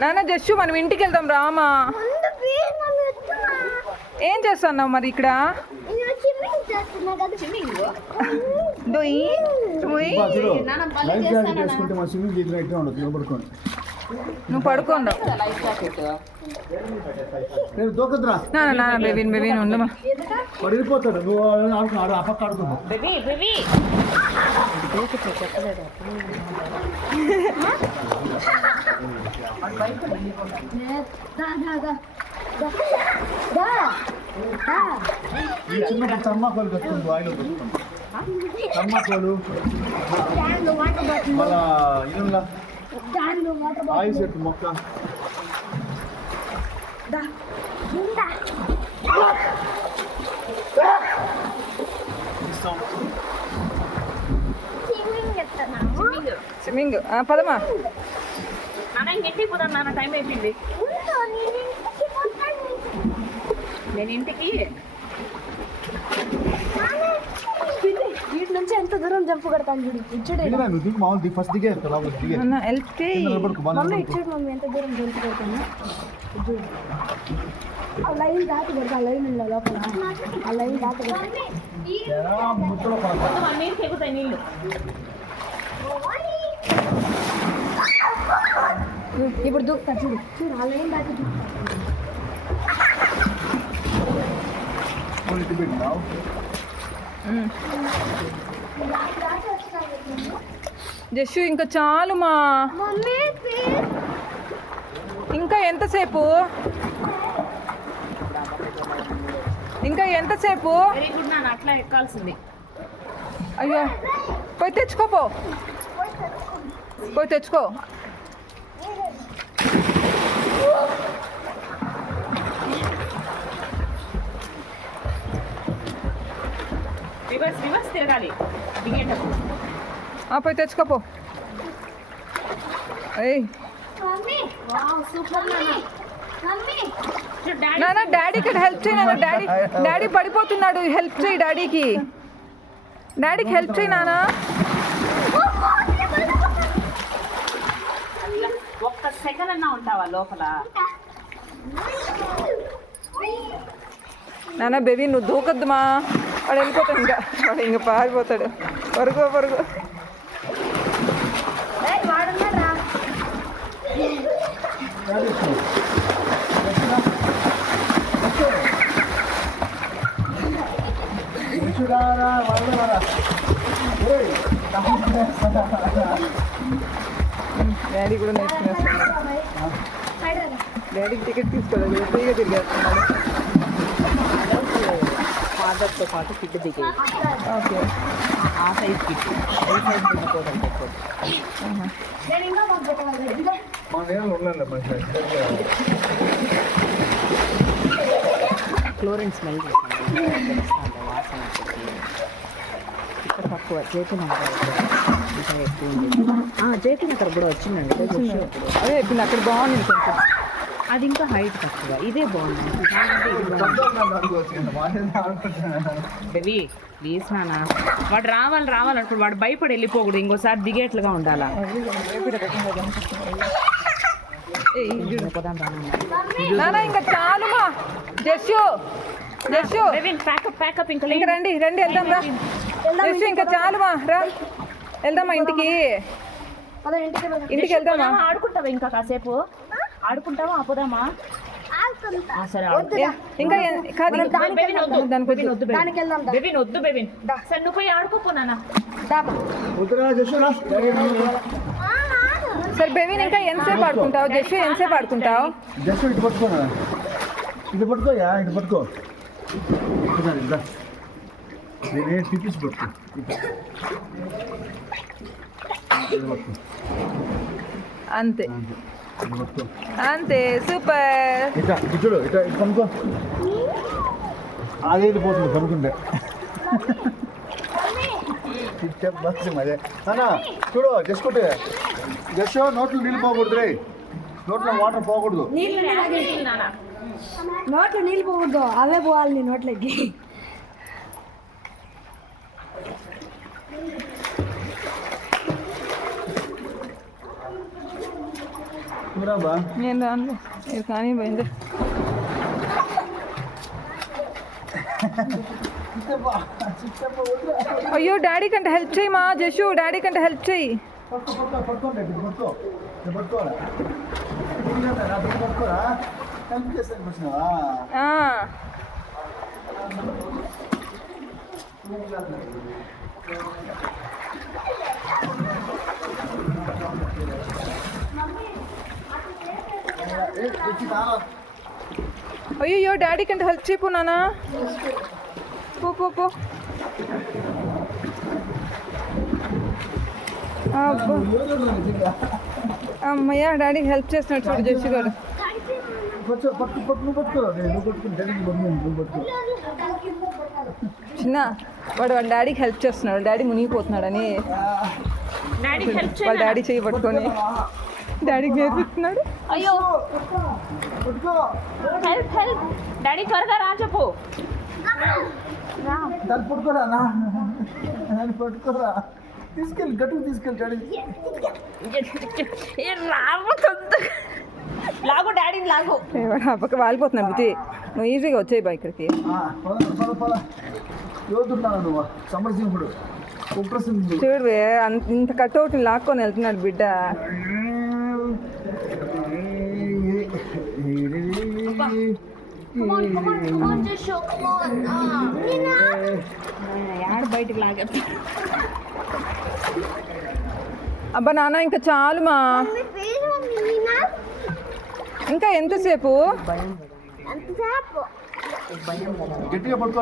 నాన్న జస్ట్ మనం ఇంటికి వెళ్దాం రామా. ఏం చేస్తున్నావు మరి ఇక్కడ? నువ్వు పడుకోండి నాన్న. బేబీన్ బేబీన్ ఉండమా పడిపోతాడు. నువ్వు ఆడుకున్నాడు ఆ పక్క ఆడుకున్నావు. చిన్న థర్మాకోల్ కట్టుకుంది ఆయిల్ థర్మాకోలు మళ్ళా ఇల్లు ఆయిల్ సెట్ మొక్క స్విమ్మింగ్ పదమా. ఇంటికి పోదాం నాన్న, టైం అయిపోయింది. నేను ఇంటికి వీటి నుంచి ఎంత దూరం జంప్ కడతాను చూడు. ఇచ్చుడు ఫస్ట్ దిగే మమ్మీ ఇచ్చుడు మమ్మీ ఎంత దూరం జంప్ కడతాను. ఆ లైన్ దాటి పెడతా. ఆ లైన్ ఉందా లోపల? ఆ లైన్ దాటి పెడతా. నీళ్ళు తెగుతాయి నీళ్ళు. ఇప్పుడు దూకుతా చూడు. చూడు ఆ లైన్ దాటి జస్సు ఇంకా చాలు మా. ఇంకా ఎంతసేపు? ఇంకా ఎంతసేపు? వెరీ గుడ్ నాన్న, అట్లా ఎక్కాల్సింది. అయ్యో పోయి తెచ్చుకోపో. పోయి తెచ్చుకో. రివర్స్ రివర్స్ తిరగాలి దిగేటప్పుడు. పోయి తెచ్చుకోపో. నాన్న డాడీకి హెల్ప్ చేయి నాన్న. డాడీ పడిపోతున్నాడు. హెల్ప్ చేయి డాడీకి. హెల్ప్ చేయి నాన్న. ఒక్క సెకండ్ అన్నా ఉంటావా లోపల? నాన్న బేబీ నువ్వు దూకొద్దుమా. వాడు వెళ్ళిపోతాడు. వాడు ఇంకా పారిపోతాడు. పరుగు. డాడీ కూడా నేర్చుకునేస్తున్నాడు. డాడీకి టికెట్ తీసుకోలేదు. ఫ్రీగా తిరిగేస్తున్నాడు. ఫాదర్తో పాటు కిడ్ దిగే. ఓకే ఆ సైజ్ కిడ్ ఈ సైజ్ దిగకూడదు. క్లోరిన్ స్మెల్ వాసన. ఇక్కడ తక్కువ జేపీనగర్ ఇంకా ఎక్కువ ఉంది. జేపీనగర్ కూడా వచ్చిందండి. అదే ఇప్పుడు అక్కడ బాగుంది కొంచెం. అది ఇంకా హైట్ తక్కువ. ఇదే బాగుంది. బేబీ ప్లీజ్ నాన్న, వాడు రావాలనుకుంటు. వాడు భయపడి వెళ్ళిపోకూడదు. ఇంకోసారి దిగేట్లుగా ఉండాలా. నాన్న ఇంకా చాలుమా. జస్సు ప్యాకప్ ఇంకా రండి వెళ్దాం రా. జస్సు ఇంకా చాలుమా రా వెళ్దామా ఇంటికి. వెళ్దామా? ఆడుకుంటావా ఇంకా కాసేపు? ఆడుకుంటావా? పోదామా? సరే ఇంకా వద్దు బేబీన్. సరే నువ్వు పోయి ఆడుకోపోనా. సరే బేబీన్ ఇంకా ఎంతసేపు ఆడుకుంటావు? జస్సు ఎంతసేపు ఆడుకుంటావు? జస్సు ఇటు పట్టుకోనా. ఇటు పట్టుకోయా. ఇటు పట్టుకో. నేనే టిప్స్ పట్టుకో. అంతే సూపర్. ఇట్లా చూడు. ఇట్లా కనుక్కో. అదే పోతుంది కనుక్కుంటే. అదే అన్నా చూడు. జస్ట్ నోట్లు నీళ్ళు పోకూడదు రే. నోట్లో వాటర్ పోకూడదు. నోట్లో నీళ్ళు పోకూడదు. అవే పోవాలి నీ నోట్లోకి. రాబా నేను రాను మీరు కానీ పోయింది. అయ్యో డాడీ కంటే హెల్ప్ చేయి మా జషు, డాడీ కంటే హెల్ప్ చేయి. పట్టుకోరా హెల్ప్ చేస్తాను వచ్చినావా ఆ. అయ్యో డాడీ కంటే హెల్ప్ చేయపో నాన్న. పో పో పో. అబ్బా. అమ్మయ్య డాడీకి హెల్ప్ చేస్తున్నాడు చూడు జషు గారు. చిన్న వాడు వాళ్ళ డాడీకి హెల్ప్ చేస్తున్నాడు, డాడీ మునిగిపోతున్నాడని డాడీ హెల్ప్ వాళ్ళ డాడీ చేయి పట్టుకొని డాడీకి నేర్పిస్తున్నాడు. అయ్యో హెల్ప్ హెల్ప్ డాడీ త్వరగా రా చెప్పు. దాన్ని పట్టుకోరా దాన్ని పట్టుకోరా తీసుకెళ్ళి గట్టుకు తీసుకెళ్ళి డాడీ లాగు డాడీని లాగు. ఆ పక్క వాలిపోతున్నాడు బుద్ధి. నువ్వు ఈజీగా వచ్చాయి బా ఇక్కడికి. యోధున్నాను నువ్వు సమరసింహుడు కుప్రసింహుడు. చూడు ఇంత కట్అవుట్ లాక్కొని వెళ్తున్నాడు బిడ్డ. యాడ బయటికి లాగా. అబ్బా నాన్న ఇంకా చాలు మా, ఇంకా ఎంతసేపు? గట్టిగా పట్టుకో.